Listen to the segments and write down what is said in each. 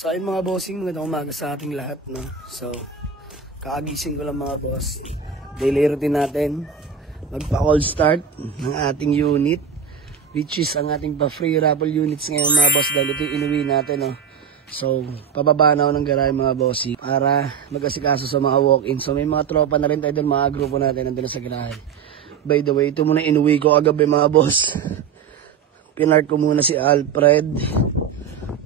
So ayun mga bossing, magandang umaga sa ating lahat, no? So, kaagising ko lang mga boss. Daily routine natin, magpa-cold start ng ating unit, which is ang ating pa-free raffle units ngayon mga boss, dahil ito yung inuwi natin, no? So, pababa na ako ng garahe mga bossing para mag-asikaso sa mga walk-in. So, may mga tropa na rin tayo doon, mga grupo natin nandun sa garahe. By the way, ito muna inuwi ko agabi mga boss. Pinark ko muna si Alfred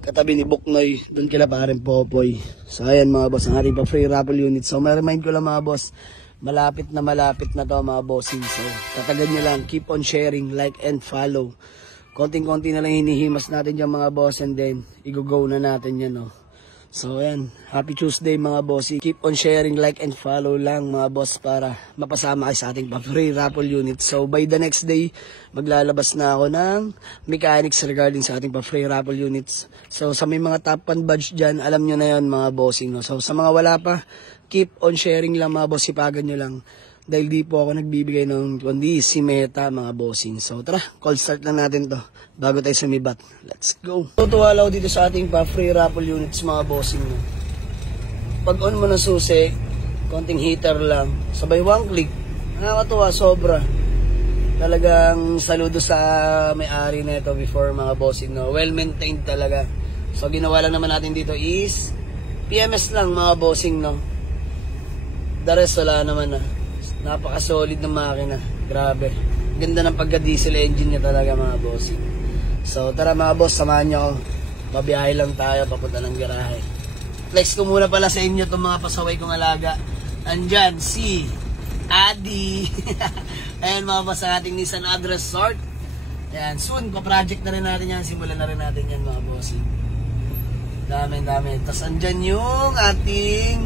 katabi ni Buknoy, doon kila parin Popoy. So ayan mga boss, ang ating pa free raffle unit. So ma-remind ko lang mga boss, malapit na to mga bossing. So tatagan nyo lang, keep on sharing, like and follow. Konting-konti na lang hinihimas natin dyan mga boss, and then i-go na natin yan, no? So ayan, happy Tuesday mga bossing. Keep on sharing, like and follow lang mga boss para mapasama kayo sa ating pa free raffle unit. So by the next day, maglalabas na ako ng mechanics regarding sa ating pa free raffle units. So sa may mga top 1 badge dyan, alam nyo na yan mga bossing, no? So sa mga wala pa, keep on sharing lang mga boss, sipagan nyo lang. Dahil di po ako nagbibigay ng kundi si Meta mga bossing. So tara, call start lang natin to bago tayo sumibat. Let's go. Tutuwa lang dito sa ating pa free raffle units mga bossing, no? Pag on mo na susi, konting heater lang, sabay one click. Nakakatuwa sobra. Talagang saludo sa may-ari na ito before mga bossing, no? Well maintained talaga. So ginawa lang naman natin dito is PMS lang mga bossing, no? The rest wala naman na. Napaka-solid ng makina. Grabe. Ganda ng pagka-diesel engine niya talaga mga bossing. So tara mga boss, samahan nyo ako. Babiyahe lang tayo papunta ng garahe. Flex ko muna pala sa inyo itong mga pasaway kong alaga. Andyan si Adi. Ayan mga boss, ang ating Nissan Address Sort. Ayan, soon pa-project na rin natin yan. Simulan na rin natin yan mga bossing. Dami. Tapos andyan yung ating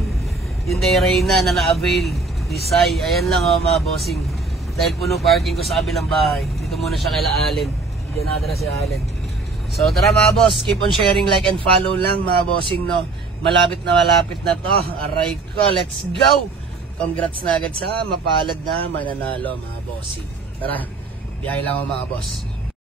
Hyundai Reyna na na-avail. Desay, ayan lang mga bossing. Dahil puno parking ko sa kabilang bahay. Dito muna siya kay Allen. Diyan natin na si Allen. So tara mga boss, keep on sharing, like and follow lang mga bossing, no? Malapit na to. Aray ko, let's go! Congrats na agad sa mapalad na mananalo mga bossing. Tara, biyahe lang ako mga boss.